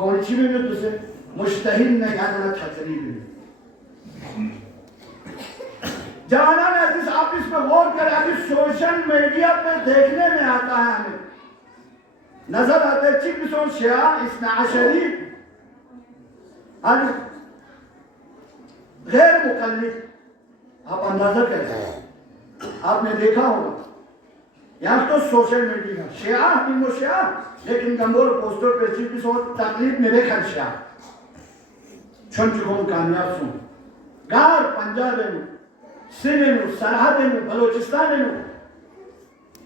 کونچی میں بھی تسے مشتہن نے کہنا تقریب میں جوانان عزیز آپ اس پہ غور کریں ابھی سوشل میڈیا پہ دیکھنے میں آتا ہے ہمیں نظر آتا ہے چکسوں شیعہ اثنا عشری غیر مقلد آپ اندازہ کریں آپ نے دیکھا ہوگا یہاں تو سوشل میڈیا شیعہ ہم و شیعہ لیکن گمبور پوسٹر پہ چکسوں تقریب میں دیکھا شیعہ چھن چکوں کامیاب سن گار پنجاب ہے سندھ سرحد بلوچستان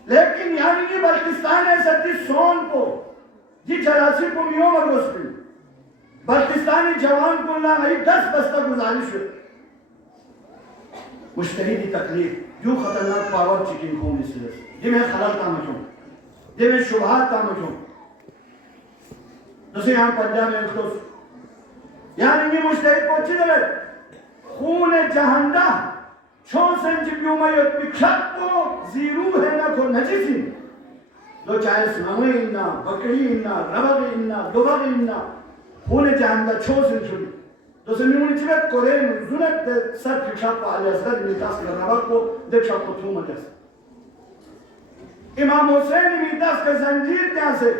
لیکن یعنی کہ بلتستان ہے ستی سون کو جی چراسی کو میوں مرگوز پہ بلتستانی جوان کو اللہ غیب 10 بستہ گزارش ہوئے مشتری تکلیف جو خطرناک پاور چکن کھوں اس لئے جی میں خلال تامکوں جی میں شبہات تامکوں دوسرے یہاں پنجاب میں اختوس یعنی کہ مشتری پہنچی دلے خون جہندہ چھون سنچ بیومیت بکھت کو زیرو ہے نا کو نجیسی دو چاہے سنوے اننا بکری اننا ربغ اننا دوبغ اننا خون جہندہ چھون سنچ بھی دو سنیونی چیویت کورین زونت سر بکھت کو علی اصغر میتاس کا ربغ کو دکھت کو تھو مجھس امام حسین میتاس کا زنجیر کیا سے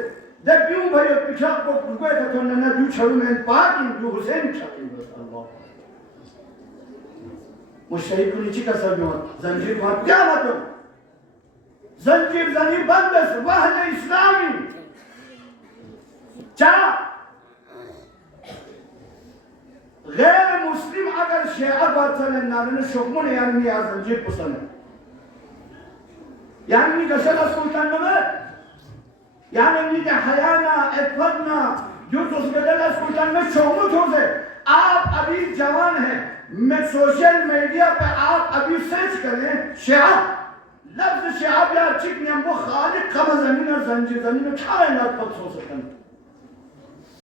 دیکھ بیوں بھائیت بکھت کو کوئے کتھون نے جو چھڑو میں پاکی جو حسین چھاکی بس اللہ مشتہی کو نیچی کا سر جو زنجیر کو کیا مطلب زنجیر زنی بندس وحد اسلامی چاہ غیر مسلم اگر شیعہ بات سنے نارن شکمون یعنی آ زنجیر پسند یعنی کشل سلطان نمت یعنی کہ حیانا اتفقنا جو تسکدل سلطان میں شکمون چھوزے آپ ابھی جوان ہیں میں سوشل میڈیا پہ آپ ابھی سرچ کریں شیعہ لفظ شیعہ بھی چکنی ہم وہ خالق کم زمین اور زنجیر زمین میں چھا رہے ہیں پک سو سکتے ہیں